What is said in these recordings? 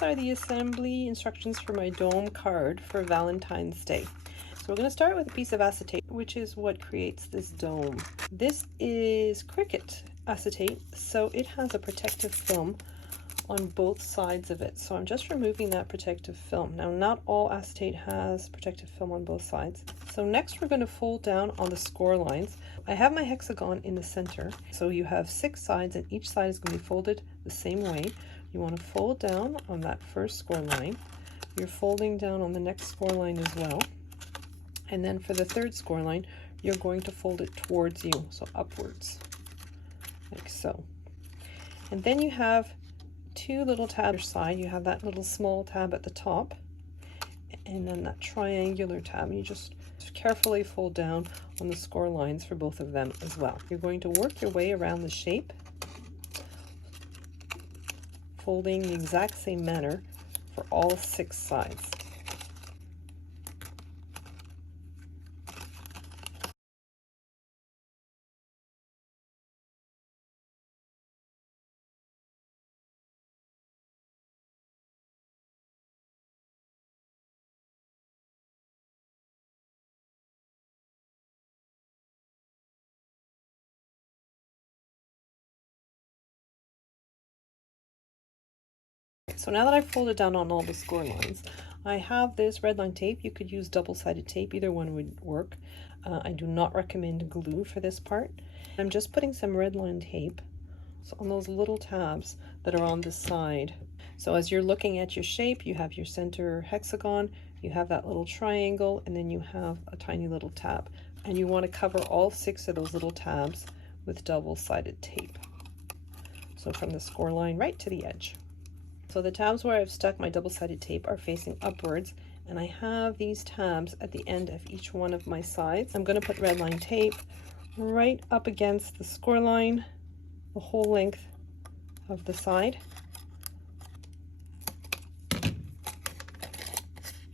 these are the assembly instructions for my dome card for Valentine's Day. So we're going to start with a piece of acetate, which is what creates this dome. This is cricket acetate, so it has a protective film on both sides of it. So I'm just removing that protective film. Now, not all acetate has protective film on both sides. So next we're going to fold down on the score lines. I have my hexagon in the center, so you have 6 sides and each side is going to be folded the same way. You want to fold down on that first score line. You're folding down on the next score line as well. And then for the third score line, you're going to fold it towards you, so upwards, like so. And then you have 2 little tabs side. You have that little small tab at the top and then that triangular tab. You just carefully fold down on the score lines for both of them as well. You're going to work your way around the shape, folding the exact same manner for all 6 sides. So now that I've folded down on all the score lines, I have this red line tape. You could use double-sided tape, either one would work. I do not recommend glue for this part. I'm just putting some red line tape on those little tabs that are on the side. So as you're looking at your shape, you have your center hexagon, you have that little triangle, and then you have a tiny little tab. And you want to cover all 6 of those little tabs with double-sided tape. So from the score line right to the edge. So the tabs where I've stuck my double-sided tape are facing upwards, and I have these tabs at the end of each one of my sides. I'm going to put red line tape right up against the score line, the whole length of the side,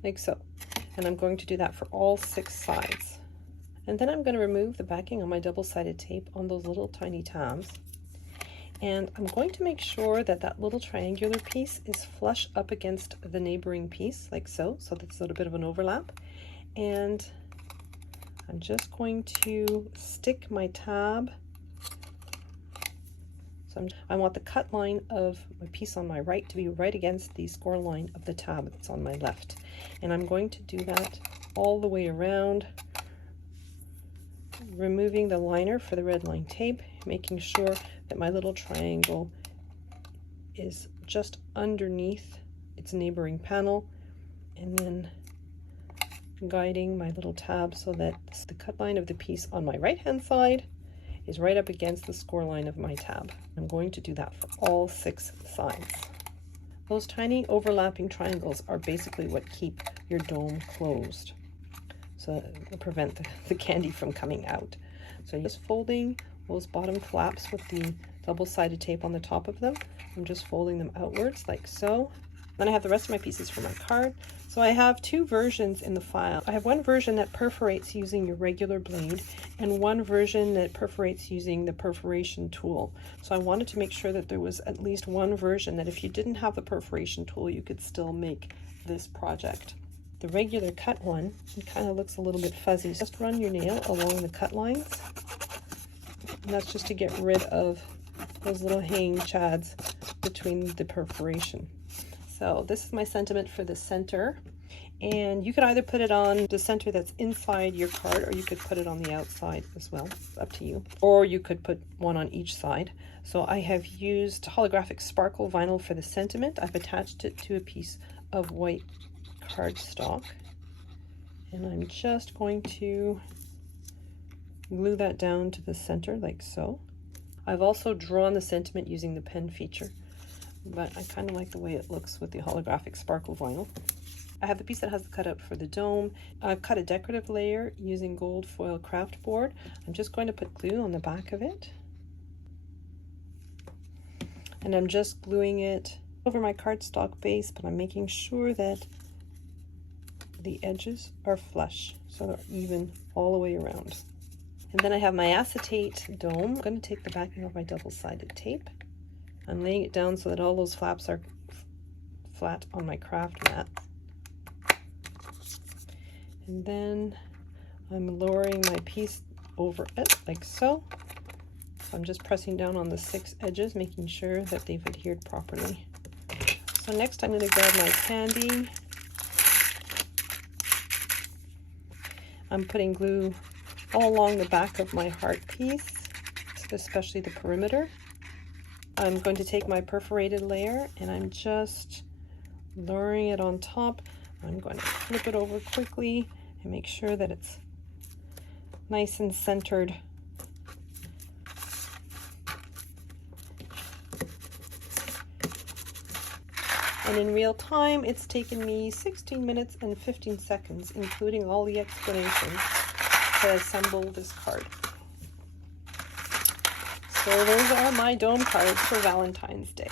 like so. And I'm going to do that for all 6 sides. And then I'm going to remove the backing on my double-sided tape on those little tiny tabs. And I'm going to make sure that that little triangular piece is flush up against the neighboring piece, like so. So that's a little bit of an overlap. And I'm just going to stick my tab. So I want the cut line of my piece on my right to be right against the score line of the tab that's on my left. And I'm going to do that all the way around, removing the liner for the red line tape, making sure that my little triangle is just underneath its neighboring panel, and then guiding my little tab so that the cut line of the piece on my right hand side is right up against the score line of my tab. I'm going to do that for all 6 sides. Those tiny overlapping triangles are basically what keep your dome closed, so to prevent the candy from coming out. So just folding those bottom flaps with the double-sided tape on the top of them. I'm just folding them outwards like so. Then I have the rest of my pieces for my card. So I have 2 versions in the file. I have one version that perforates using your regular blade and one version that perforates using the perforation tool. So I wanted to make sure that there was at least one version that if you didn't have the perforation tool, you could still make this project. The regular cut one, it kind of looks a little bit fuzzy. Just run your nail along the cut lines. And that's just to get rid of those little hanging chads between the perforation. So this is my sentiment for the center. And you could either put it on the center that's inside your card, or you could put it on the outside as well. It's up to you. Or you could put one on each side. So I have used holographic sparkle vinyl for the sentiment. I've attached it to a piece of white cardstock. And I'm just going to glue that down to the center like so. I've also drawn the sentiment using the pen feature, but I kind of like the way it looks with the holographic sparkle vinyl. I have the piece that has the cutout for the dome. I've cut a decorative layer using gold foil craft board. I'm just going to put glue on the back of it. And I'm just gluing it over my cardstock base, but I'm making sure that the edges are flush, so they're even all the way around. And then I have my acetate dome. I'm going to take the backing of my double-sided tape. I'm laying it down so that all those flaps are flat on my craft mat. And then I'm lowering my piece over it like so. So I'm just pressing down on the 6 edges, making sure that they've adhered properly. So next I'm going to grab my candy. I'm putting glue all along the back of my heart piece, especially the perimeter. I'm going to take my perforated layer and I'm just lowering it on top. I'm going to flip it over quickly and make sure that it's nice and centered. And in real time, it's taken me 16 minutes and 15 seconds, including all the explanations, to assemble this card. So those are my dome cards for Valentine's Day.